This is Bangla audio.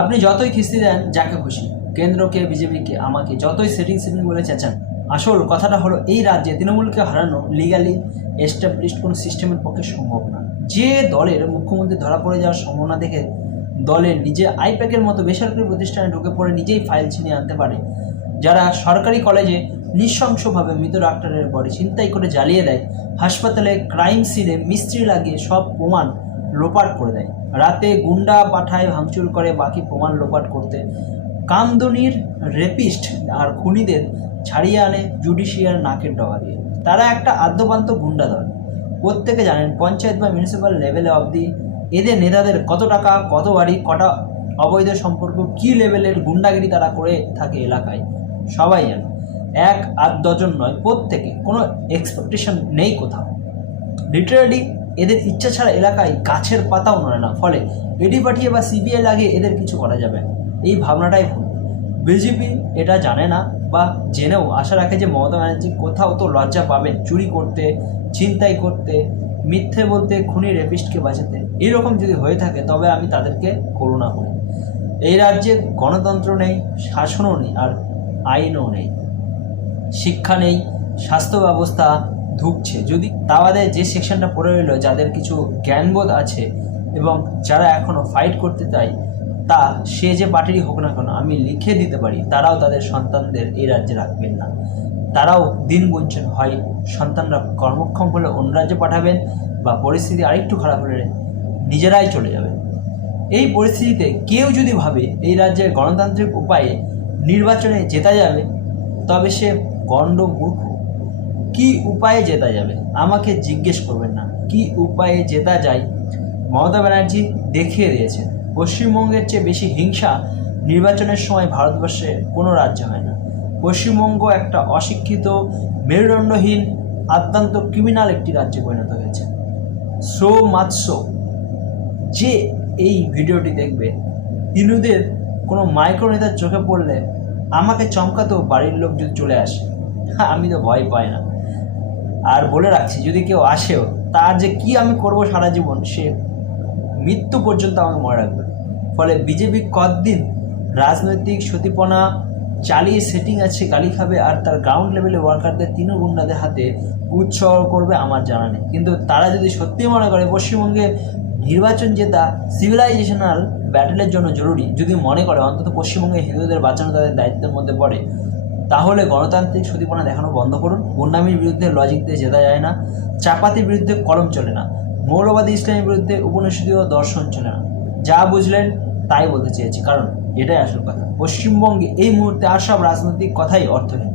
আপনি যতই খিস্তি দেন যাকে খুশি, কেন্দ্রকে, বিজেপিকে, আমাকে যতই সেটিং বলে চেঁচান, আসল কথাটা হলো এই রাজ্যে তৃণমূলকে হারানো লিগালি এস্টাবলিশড কোনো সিস্টেমের পক্ষে সম্ভব না। যে দলের মুখ্যমন্ত্রী ধরা পড়ে যাওয়ার সম্ভাবনা দেখে দলের নিজে আইপ্যাকের মতো বেসরকারি প্রতিষ্ঠানে ঢুকে পড়ে নিজেই ফাইল ছিনিয়ে আনতে পারে, যারা সরকারি কলেজে নৃশংসভাবে মৃত ডাক্তারের বডি ছিনতাই করে জ্বালিয়ে দেয়, হাসপাতালে ক্রাইম সিনে মিস্ত্রি লাগিয়ে সব প্রমাণ লোপাট করে দেয়, রাতে গুন্ডা পাঠায় ভাঙচুর করে বাকি প্রমাণ লোপাট করতে, কামদুনির রেপিস্ট আর খুনিদের ছাড়িয়ে আনে জুডিশিয়ার নাকের ডগা দিয়ে। তারা একটা আদ্যপান্ত গুন্ডা দল। প্রত্যেকে জানেন পঞ্চায়েত বা মিউনিসিপ্যাল লেভেলে অবধি এদের নেতাদের কত টাকা, কত বাড়ি, কটা অবৈধ সম্পর্ক, কী লেভেলের গুন্ডাগিরি তারা করে থাকে এলাকায় সবাই জানে। এক আধ ডজন নয়, প্রত্যেকে, কোনো এক্সপেকটেশন নেই কোথাও। লিটারালি এদের ইচ্ছা ছাড়া এলাকায় গাছের পাতাও নড়ে না, ফলে এডি পাঠিয়ে বা সিবিআই লাগিয়ে এদের কিছু করা যাবে, এই ভাবনাটাই ভুল। বিজেপি এটা জানে না বা জেনেও আশা রাখে যে মমতা ব্যানার্জি কোথাও তো লজ্জা পাবেন চুরি করতে, ছিনতাই করতে, মিথ্যে বলতে, খুনি রেপিস্টকে বাঁচাতে। এরকম যদি হয়ে থাকে তবে আমি তাদেরকে করুণা করি। এই রাজ্যে গণতন্ত্র নেই, শাসনও নেই, আর আইনও নেই, শিক্ষা নেই, স্বাস্থ্য ব্যবস্থা ধুঁকছে। যদি তাদের যে সেকশনটা পড়ে রইল, যাদের কিছু জ্ঞানবোধ আছে এবং যারা এখনও ফাইট করতে চায়, তা সে যে পার্টিরই হোক না কেন, আমি লিখে দিতে পারি তারাও তাদের সন্তানদের এই রাজ্যে রাখবেন না। তারাও দিন গুনছেন, হয় সন্তানরা কর্মক্ষম হলে অন্য রাজ্যে পাঠাবেন, বা পরিস্থিতি আরেকটু খারাপ হলে নিজেরাই চলে যাবেন। এই পরিস্থিতিতে কেউ যদি ভাবে এই রাজ্যের গণতান্ত্রিক উপায়ে নির্বাচনে জেতা যাবে, তবে সে গণ্ড মূর্খ। কী উপায়ে জেতা যাবে আমাকে জিজ্ঞেস করবেন না। কি উপায়ে জেতা যায় মমতা ব্যানার্জি দেখিয়ে দিয়েছেন। পশ্চিমবঙ্গের চেয়ে বেশি হিংসা নির্বাচনের সময় ভারতবর্ষে কোনো রাজ্যে হয় না। পশ্চিমবঙ্গ একটা অশিক্ষিত, মেরুদণ্ডহীন, আদ্যান্ত ক্রিমিনাল একটি রাজ্যে পরিণত হয়েছে। সো মাচ সো যে এই ভিডিওটি দেখবে, হিন্দুদের কোনো মাইক্রো নেতার চোখে পড়লে আমাকে চমকাতেও বাড়ির লোক যদি চলে আসে, আমি তো ভয় পাই না। আর বলে রাখছি, যদি কেউ আসেও, তার যে কি আমি করব সারা জীবন, সে মৃত্যু পর্যন্ত আমাকে মনে রাখবে। ফলে বিজেপি কতদিন রাজনৈতিক সতীপনা চালিয়ে সেটিং আছে গালি খাবে, আর তার গ্রাউন্ড লেভেলে ওয়ার্কারদের তৃণগুন্ডাদের হাতে উৎসর্গ করবে আমার জানা নেই। কিন্তু তারা যদি সত্যি মনে করে পশ্চিমবঙ্গে নির্বাচন জেতা সিভিলাইজেশনাল ব্যাটেলের জন্য জরুরি, যদি মনে করে অন্তত পশ্চিমবঙ্গে হিন্দুদের বাঁচানো তাদের দায়িত্বের মধ্যে পড়ে, তাহলে গণতান্ত্রিক সতীপনা দেখানো বন্ধ করুন। গুন্ডামির বিরুদ্ধে লজিক দিয়ে জেতা যায় না, চাপাতির বিরুদ্ধে কলম চলে না, মৌলবাদী ইসলামের বিরুদ্ধে উপনিষদীয় দর্শন চলে না। যা বুঝলেন তাই বলতে চেয়েছি, কারণ এটাই আসল কথা। পশ্চিমবঙ্গে এই মুহূর্তে আর সব রাজনৈতিক কথাই অর্থহীন।